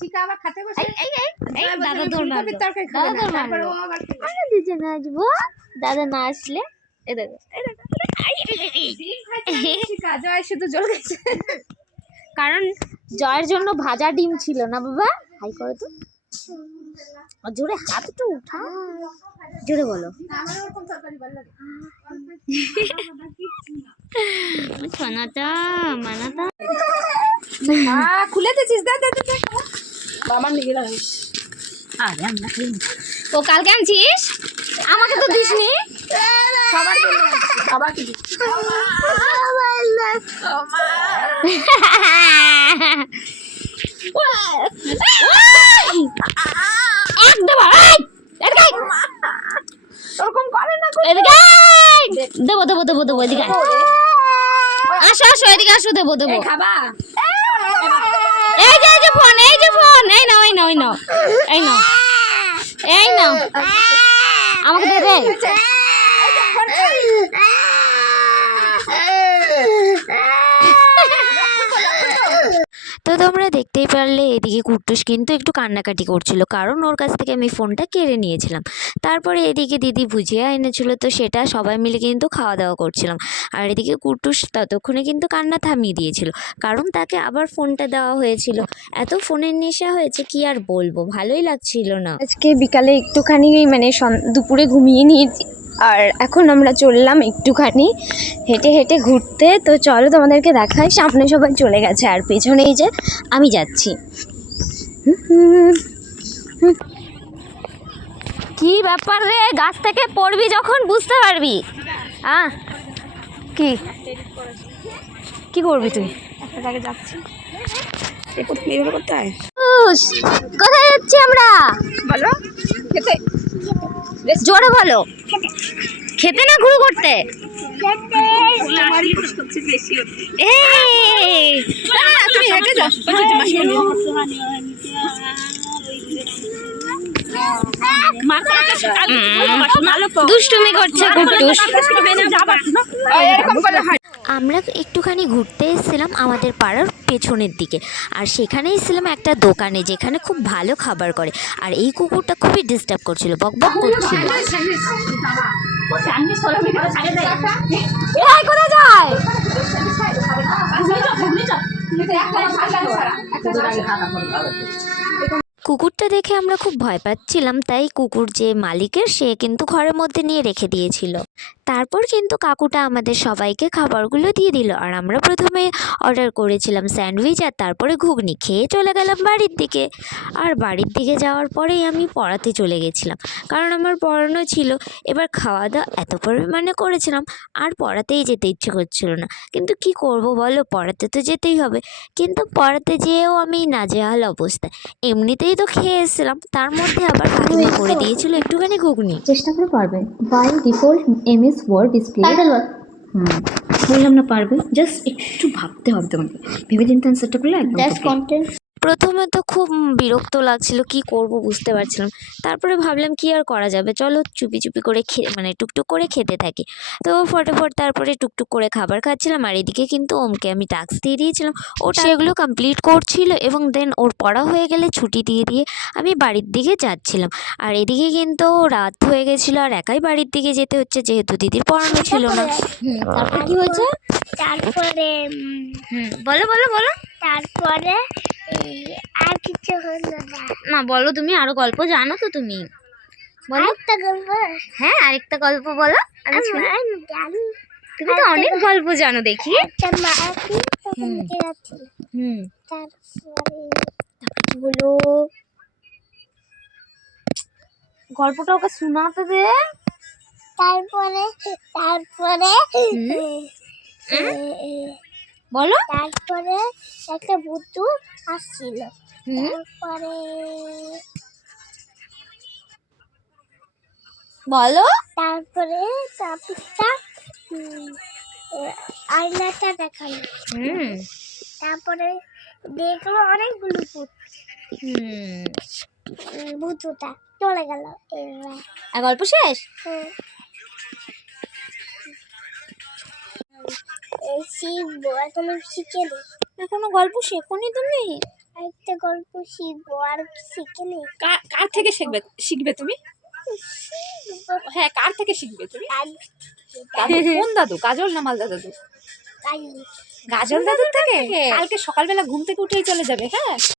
শিকা আবার খেতে বসে? এই এই এই এই জয় বলছে দাদা দৌড় ফুলকপির তরকারি খাবে না। দৌড় ও আবার খেলো। আমরা আসব? দাদা না আসলে? দেখো দেখো জয় শুধু জল খাইছে। কারণ জয়ের জন্য ভাজা ডিম ছিল না বাবা? হাই করো তো। জোরে হাতটা উঠা। জোরে বলো। সোনাটা মানাটা। খুলে দিয়েছিস দে দে আরে আমরা ও কালকে আনছিস? আমাকে তো দিসনি। সবার জন্য বাবা কি একদম এই, এদিকে আয়। ওরকম করে না এদিকে দেবো দেবো দেবো দেবো এদিকে আসো আসো এদিকে আসো দেবো দেবো। খাবা। এই যে এই যে ফোন এই নাও এই নাও এই নাও। আমাকে দে দে। তো তোমরা দেখতেই পারলে, এদিকে কুট্টুস কিন্তু একটু কান্নাকাটি করছিল। কারণ ওর কাছ থেকে আমি ফোনটা কেড়ে নিয়েছিলাম। তারপরে এদিকে দিদি ভুজিয়া এনেছিল তো সেটা সবাই মিলে কিন্তু খাওয়া দাওয়া করছিলাম। আর এদিকে কুট্টুস ততক্ষণে কিন্তু কান্না থামিয়ে দিয়েছিল। কারণ তাকে আবার ফোনটা দেওয়া হয়েছিল। এত ফোনের নেশা হয়েছে, কি আর বলব? ভালোই লাগছিল না। আজকে বিকালে একটুখানি মানে দুপুরে ঘুমিয়ে নিয়েছি। আর এখন আমরা চললাম একটুখানি হেঁটে হেঁটে ঘুরতে। তো চলো তোমাদেরকে দেখাই সামনে সবাই চলে গেছে আর পেছনেই যে আমি যাচ্ছি। কি ব্যাপার রে? গাছ থেকে পড়বি যখন বুঝতে পারবি। হ্যাঁ কি? কি করবি তুই? যাচ্ছি কোথায় যাচ্ছি আমরা? বলো জোরে বলো। খেতে না ঘুরু করতে? তুমি হেঁটে যাও। দুষ্টুমি করছে এরকম আমরা একটুখানি ঘুরতে এসেছিলাম আমাদের পাড়ার পেছনের দিকে। আর সেখানে এসেছিলাম একটা দোকানে যেখানে খুব ভালো খাবার করে। আর এই কুকুরটা খুবই ডিস্টার্ব করছিল বক বক করছিল। কোথায় যায়? কুকুরটা দেখে আমরা খুব ভয় পাচ্ছিলাম, তাই কুকুর যে মালিকের সে কিন্তু ঘরের মধ্যে নিয়ে রেখে দিয়েছিল। তারপর কিন্তু কাকুটা আমাদের সবাইকে খাবারগুলো দিয়ে দিল আর আমরা প্রথমে অর্ডার করেছিলাম স্যান্ডউইচ আর তারপরে ঘুগনি, খেয়ে চলে গেলাম বাড়ির দিকে। আর বাড়ির দিকে যাওয়ার পরেই আমি পড়াতে চলে গেছিলাম, কারণ আমার পড়ানো ছিল। এবার খাওয়া দাওয়া এত পরিমাণে করেছিলাম, আর পড়াতেই যেতে ইচ্ছে করছিল না। কিন্তু কি করব বলো, পড়াতে তো যেতেই হবে। কিন্তু পড়াতে যেয়েও আমি নাজেহাল অবস্থায়। এমনিতেই তো খেয়ে এসেছিলাম তার মধ্যে আবার কাকিমা করে দিয়েছিল একটুখানি ঘুগনি। চেষ্টা করে পারবে। By default MS Word display hmm. বললাম না পারবে। জাস্ট একটু ভাবতে হবে তোমাকে। ভেবে চিন্তে অ্যান্সারটা করলে একদম। প্রথমে তো খুব বিরক্ত লাগছিল কি করব বুঝতে পারছিলাম তারপরে ভাবলাম কি আর করা যাবে চলো চুপি চুপি করে খেয়ে মানে টুকটুক করে খেতে থাকি। তো ফটাফট তারপরে টুকটুক করে খাবার খাচ্ছিলাম আর এদিকে কিন্তু ওমকে আমি টাস্ক দিয়ে দিয়েছিলাম। ও সেগুলো কমপ্লিট করছিল এবং দেন ওর পড়া হয়ে গেলে ছুটি দিয়ে দিয়ে আমি বাড়ির দিকে যাচ্ছিলাম। আর এদিকে কিন্তু রাত হয়ে গেছিল আর একাই বাড়ির দিকে যেতে হচ্ছে যেহেতু দিদির পড়ানো ছিল না। তারপর কি হয়েছে? তারপরে বলো বলো বলো। তারপরে আর কিছু হলো না না বলো তুমি আরও গল্প জানো তো তুমি। বলো। একটা গল্প। হ্যাঁ আরেকটা গল্প বলো। আমি আমি জানি। তুমি তো অনেক গল্প জানো দেখি। মাটি হুম। তারপরে হলো গল্পটা ওকে শোনাতে দে। তারপরে তারপরে বলো। তারপরে একটা বুদ্ধু আসছিল। তারপরে বলো। তারপরে উম, আয়নাটা দেখাল। হুম। তারপরে দেখল অনেকগুলো ভূত। হুম। ভূতটা চলে গেল আর গল্প শেষ? হ্যাঁ। শিখব এখনও শিখে নি। এখনও গল্প শেখোনি তুমি? একটা গল্প শিখব আর শিখিনি কার কার থেকে শিখবে শিখবে তুমি? হ্যাঁ কার থেকে শিখবে তুমি? কোন দাদু? কাজল না মালদা দাদু? গাজল দাদুর থেকে। কালকে সকালবেলা ঘুম থেকে উঠেই চলে যাবে হ্যাঁ?